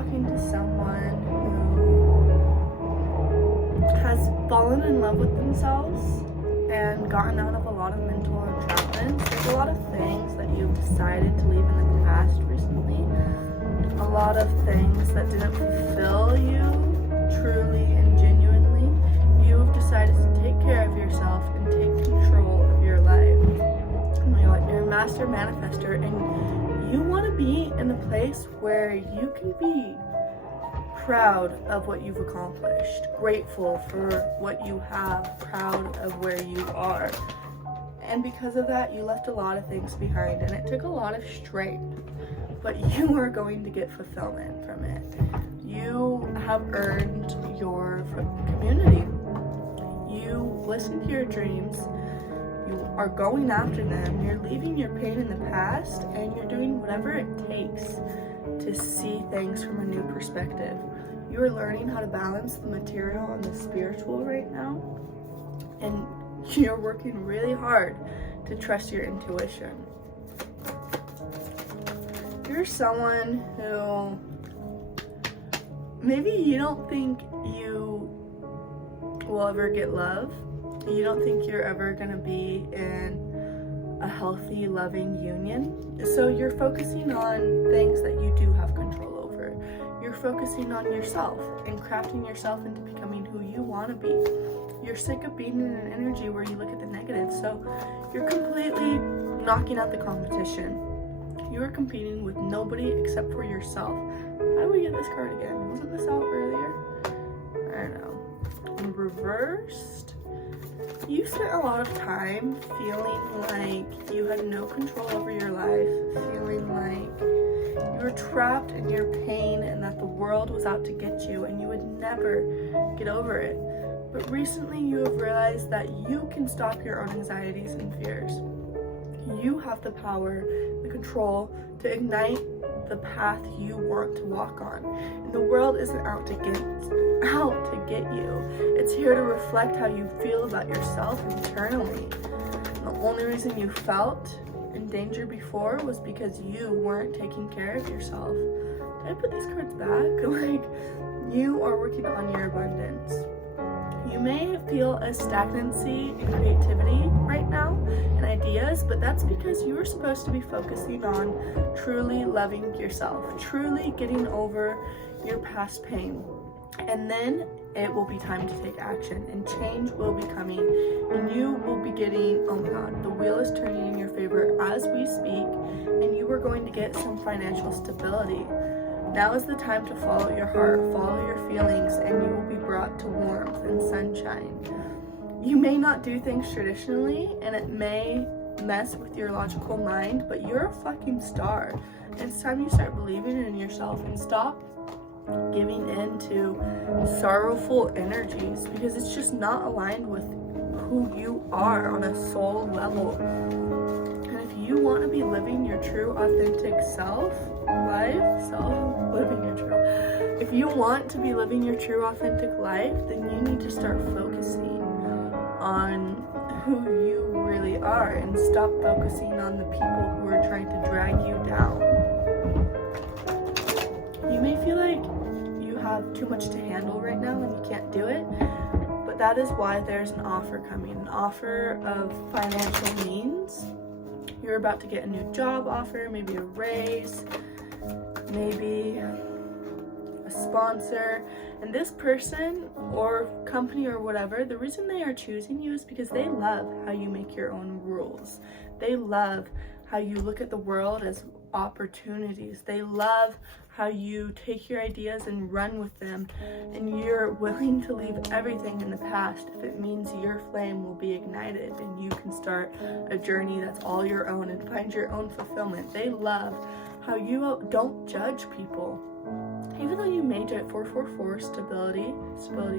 talking to someone who has fallen in love with themselves and gotten out of a lot of mental entrapments. There's a lot of things that you've decided to leave in the past recently. A lot of things that didn't fulfill you truly and genuinely. You've decided to take care of yourself and take control of your life. Oh my God, you're a master manifester, and you want to be in a place where you can be proud of what you've accomplished, grateful for what you have, proud of where you are. And because of that, you left a lot of things behind, and it took a lot of strength, but you are going to get fulfillment from it. You have earned your community. You listen to your dreams. You are going after them. You're leaving your pain in the past, and you're doing whatever it takes to see things from a new perspective. You are learning how to balance the material and the spiritual right now, and you're working really hard to trust your intuition. You're someone who maybe you don't think you will ever get love. You don't think you're ever gonna be in a healthy, loving union. So you're focusing on things that you do have control over. You're focusing on yourself and crafting yourself into becoming who you want to be. You're sick of being in an energy where you look at the negative, so you're completely knocking out the competition. You are competing with nobody except for yourself. How do we get this card again? Wasn't this out earlier? I don't know. In reversed, you spent a lot of time feeling like you had no control over your life, feeling like you were trapped in your pain and that the world was out to get you and you would never get over it. But recently you have realized that you can stop your own anxieties and fears. You have the power, the control to ignite the path you want to walk on. And the world isn't out to get you. It's here to reflect how you feel about yourself internally. The only reason you felt in danger before was because you weren't taking care of yourself. Did I put these cards back? Like, you are working on your abundance. You may feel a stagnancy in creativity right now and ideas, but that's because you were supposed to be focusing on truly loving yourself, truly getting over your past pain. And then it will be time to take action, and change will be coming, and you will be getting, oh my God, the wheel is turning in your favor as we speak, and you are going to get some financial stability. Now is the time to follow your heart, follow your feelings, and you will be brought to warmth and sunshine. You may not do things traditionally, and it may mess with your logical mind, but you're a fucking star. And it's time you start believing in yourself and stop giving in to sorrowful energies, because it's just not aligned with who you are on a soul level. And if you want to be living your true authentic if you want to be living your true authentic life, then you need to start focusing on who you really are and stop focusing on the people who are trying to drag you down. You may feel like you have too much to handle right now and you can't do it, but that is why there's an offer coming, an offer of financial means. You're about to get a new job offer, maybe a raise, maybe a sponsor, and this person or company or whatever, the reason they are choosing you is because they love how you make your own rules. They love how you look at the world as opportunities. They love how you take your ideas and run with them, and you're willing to leave everything in the past if it means your flame will be ignited and you can start a journey that's all your own and find your own fulfillment. They love how you don't judge people. Even though you may judge 444 stability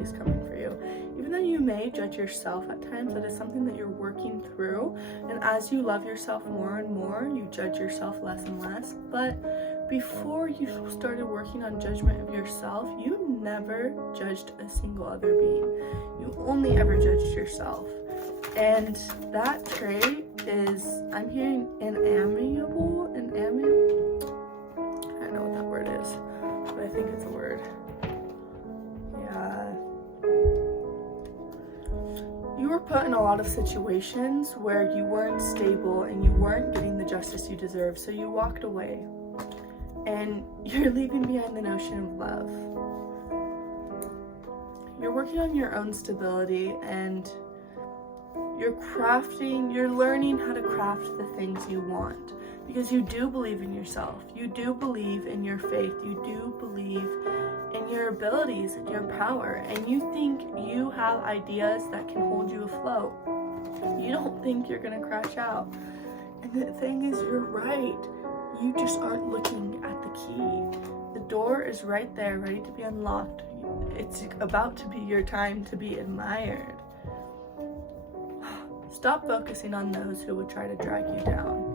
is coming for you. Even though you may judge yourself at times, that is something that you're working through. And as you love yourself more and more, you judge yourself less and less. But before you started working on judgment of yourself, you never judged a single other being. You only ever judged yourself. And that trait is, I'm hearing inamiable, I don't know what that word is, but I think it's put in a lot of situations where you weren't stable and you weren't getting the justice you deserve, so you walked away. And you're leaving behind the notion of love. You're working on your own stability, and you're learning how to craft the things you want, because you do believe in yourself. You do believe in your faith. You do believe in your abilities and your power, and you think you have ideas that can hold you afloat. You don't think you're gonna crash out. And the thing is, you're right. You just aren't looking at the key. The door is right there, ready to be unlocked. It's about to be your time to be admired. Stop focusing on those who would try to drag you down.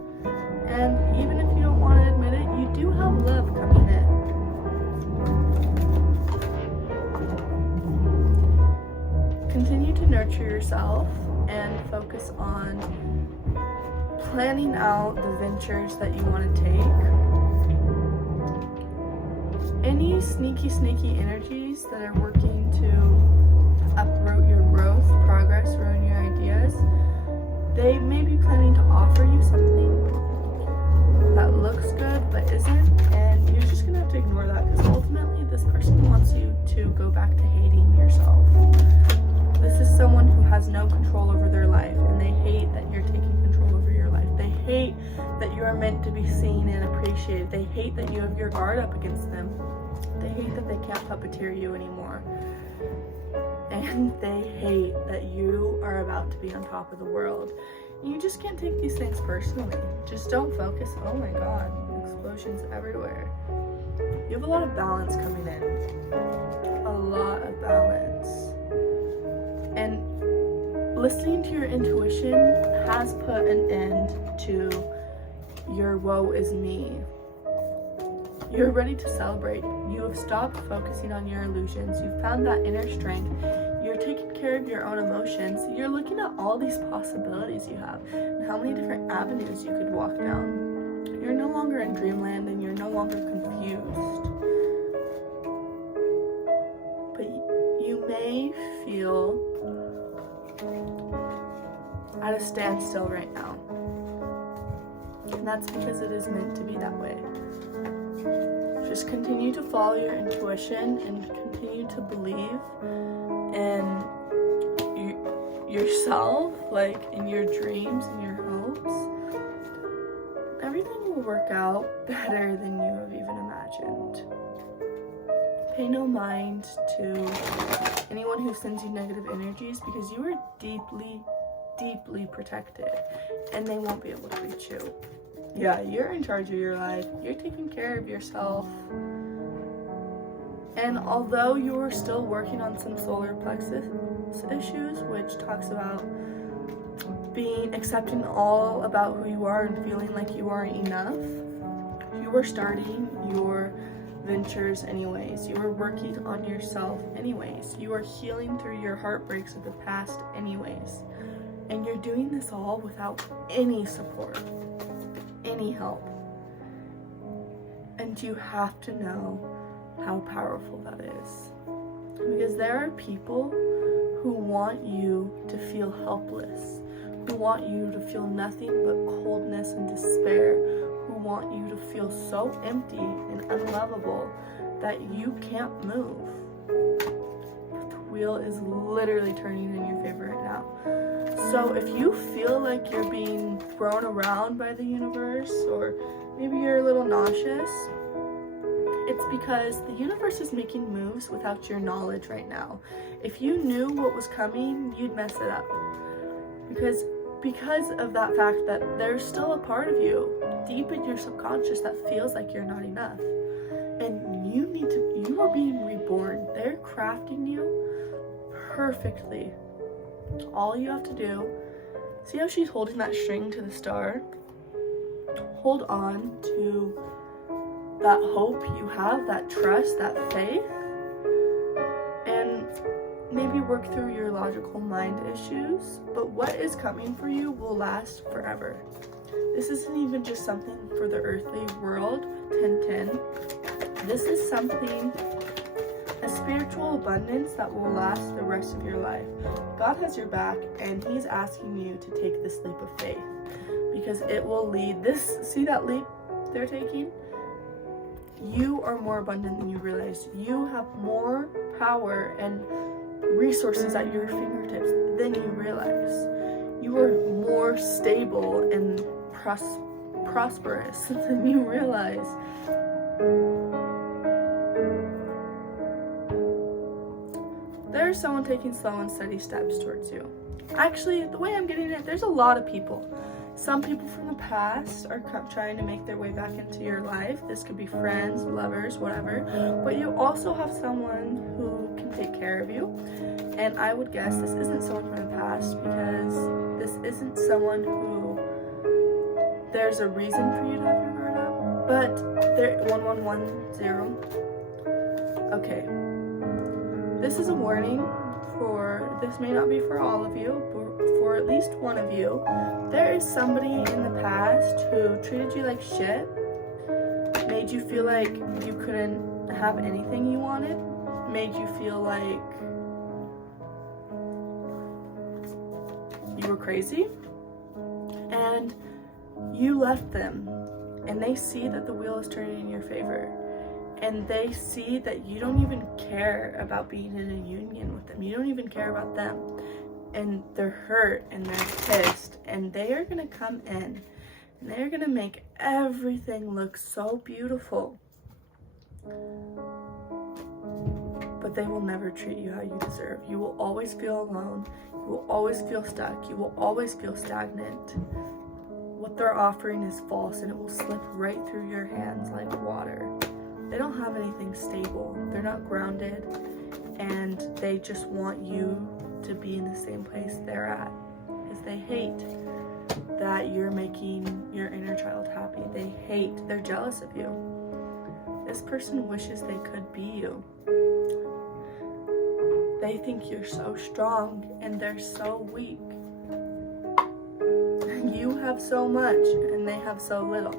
And even if you don't want to admit it, you do have love coming in. Continue to nurture yourself and focus on planning out the ventures that you want to take. Any sneaky energies that are working to uproot your growth, progress, ruin your ideas, they may be planning to offer you something that looks good but isn't, and you're just gonna have to ignore that, because ultimately this person wants you to go back to hating yourself. This is someone who has no control over their life, and they hate that you're taking control over your life. They hate that you are meant to be seen and appreciated. They hate that you have your guard up against them. They hate that they can't puppeteer you anymore. And they hate that you are about to be on top of the world. You just can't take these things personally. Just don't focus. Oh my god, explosions everywhere. You have a lot of balance coming in. A lot of balance. And listening to your intuition has put an end to your woe is me. You're ready to celebrate. You have stopped focusing on your illusions. You've found that inner strength. You're taking care of your own emotions. You're looking at all these possibilities you have and how many different avenues you could walk down. You're no longer in dreamland, and you're no longer confused. But you may feel at a standstill right now. And that's because it is meant to be that way. Just continue to follow your intuition and continue to believe in yourself, like in your dreams and your hopes. Everything will work out better than you have even imagined. Pay no mind to anyone who sends you negative energies, because you are deeply protected, and they won't be able to reach you. Yeah, you're in charge of your life. You're taking care of yourself. And although you're still working on some solar plexus issues, which talks about accepting all about who you are and feeling like you aren't enough, you are starting your ventures anyways. You are working on yourself anyways. You are healing through your heartbreaks of the past anyways. And you're doing this all without any support, any help. And you have to know how powerful that is. Because there are people who want you to feel helpless, who want you to feel nothing but coldness and despair, who want you to feel so empty and unlovable that you can't move. But the wheel is literally turning in your favor right now. So if you feel like you're being thrown around by the universe, or maybe you're a little nauseous, it's because the universe is making moves without your knowledge right now. If you knew what was coming, you'd mess it up. Because of that fact that there's still a part of you deep in your subconscious that feels like you're not enough. And you are being reborn. They're crafting you perfectly. All you have to do, see how she's holding that string to the star? Hold on to that hope you have, that trust, that faith, and maybe work through your logical mind issues. But what is coming for you will last forever. This isn't even just something for the earthly world, 10-10. This is something a spiritual abundance that will last the rest of your life. God has your back, and He's asking you to take this leap of faith, because it will lead see that leap they're taking? You are more abundant than you realize. You have more power and resources at your fingertips than you realize. You are more stable and prosperous than you realize. There's someone taking slow and steady steps towards you. Actually, the way I'm getting it, there's a lot of people. Some people from the past are trying to make their way back into your life. This could be friends, lovers, whatever. But you also have someone who can take care of you. And I would guess this isn't someone from the past, because this isn't someone who there's a reason for you to have your guard up. But there, 1110. Okay. This is a warning this may not be for all of you, but for at least one of you. There is somebody in the past who treated you like shit, made you feel like you couldn't have anything you wanted, made you feel like you were crazy, and you left them, and they see that the wheel is turning in your favor. And they see that you don't even care about being in a union with them. You don't even care about them. And they're hurt and they're pissed. And they are going to come in. And they're going to make everything look so beautiful. But they will never treat you how you deserve. You will always feel alone. You will always feel stuck. You will always feel stagnant. What they're offering is false, and it will slip right through your hands like water. They don't have anything stable. They're not grounded, and they just want you to be in the same place they're at, because they hate that you're making your inner child happy. They're jealous of you. This person wishes they could be you. They think you're so strong and they're so weak. You have so much and they have so little.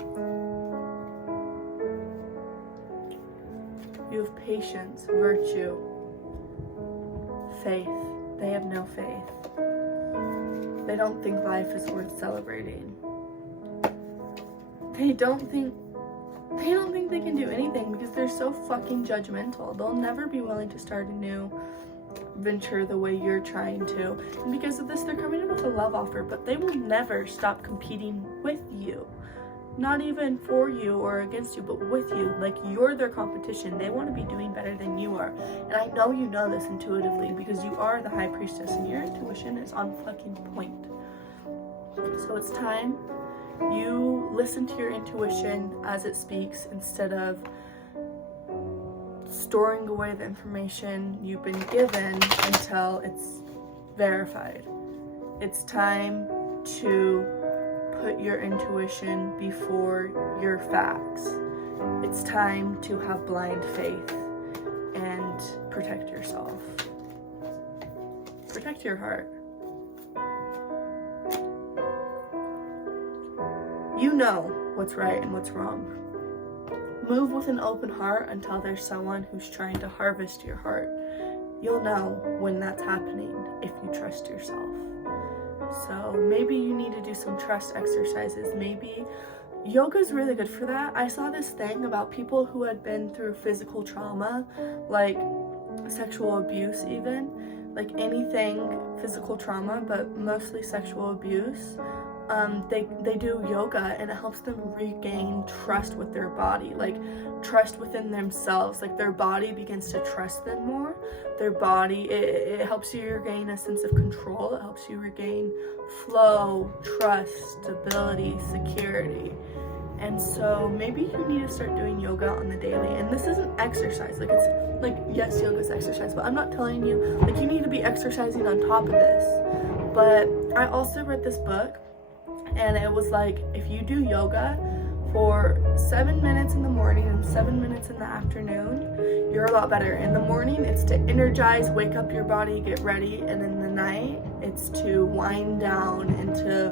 You have patience, virtue, faith. They have no faith. They don't think life is worth celebrating. They don't think they can do anything because they're so fucking judgmental. They'll never be willing to start a new venture the way you're trying to. And because of this, they're coming in with a love offer, but they will never stop competing with you. Not even for you or against you, but with you. Like, you're their competition. They want to be doing better than you are. And I know you know this intuitively because you are the high priestess and your intuition is on fucking point. So it's time you listen to your intuition as it speaks instead of storing away the information you've been given until it's verified. It's time to put your intuition before your facts. It's time to have blind faith and protect yourself. Protect your heart. You know what's right and what's wrong. Move with an open heart until there's someone who's trying to harvest your heart. You'll know when that's happening if you trust yourself. So maybe you need to do some trust exercises. Maybe yoga is really good for that. I saw this thing about people who had been through physical trauma, like sexual abuse even, like anything physical trauma, but mostly sexual abuse. They do yoga and it helps them regain trust with their body, like trust within themselves. Like their body begins to trust them more. Their body, it helps you regain a sense of control. It helps you regain flow, trust, stability, security. And so maybe you need to start doing yoga on the daily. And this isn't exercise. Like, it's like, yes, yoga is exercise, but I'm not telling you like you need to be exercising on top of this. But I also read this book, and it was like, if you do yoga for 7 minutes in the morning and 7 minutes in the afternoon, you're a lot better. In the morning, it's to energize, wake up your body, get ready. And in the night, it's to wind down and to